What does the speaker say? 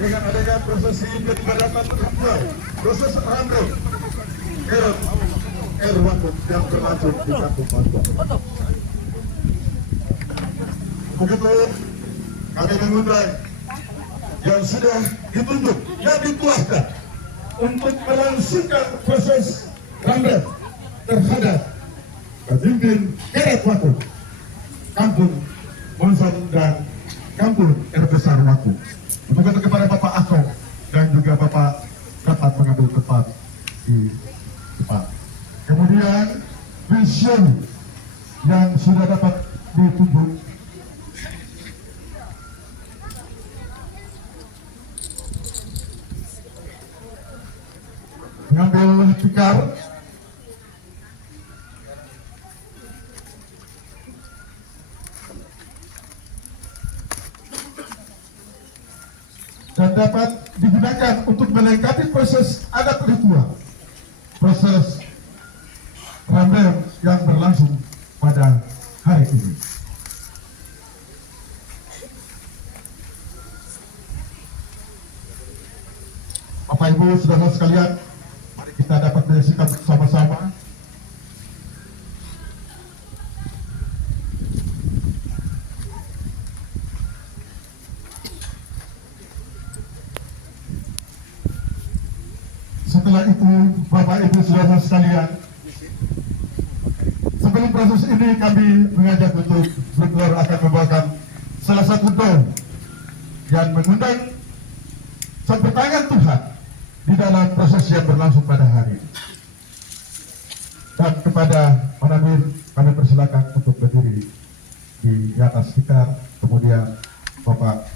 dengan adanya prosesi penibadatan kedua, proses random Waktu yang berlangsung di Kampung Mangga. Begitu kami mengundang yang sudah ditunjuk, yang dituaskan untuk melangsungkan proses random terhadap pemimpin Keret Watu, Kampung Monson dan Kampung Besar Watu. Untuk itu kepada Bapak Ako dan juga Bapak dapat mengambil tempat di depan. Kemudian vision yang sudah dapat ditunjuk mengambil tikar dan dapat digunakan untuk melengkapi proses adat ritual, proses random yang berlangsung pada hari ini. Bapak Ibu saudara sekalian, mari kita dapat menyaksikan bersama-sama setelah itu. Bapak Ibu saudara sekalian, sebelum proses ini kami mengajak untuk berdoa akan membawakan salah satu doa yang mengundang campur tangan Tuhan di dalam proses yang berlangsung pada hari ini. Dan kepada Manamir kami persilakan untuk berdiri di atas tikar, kemudian Bapak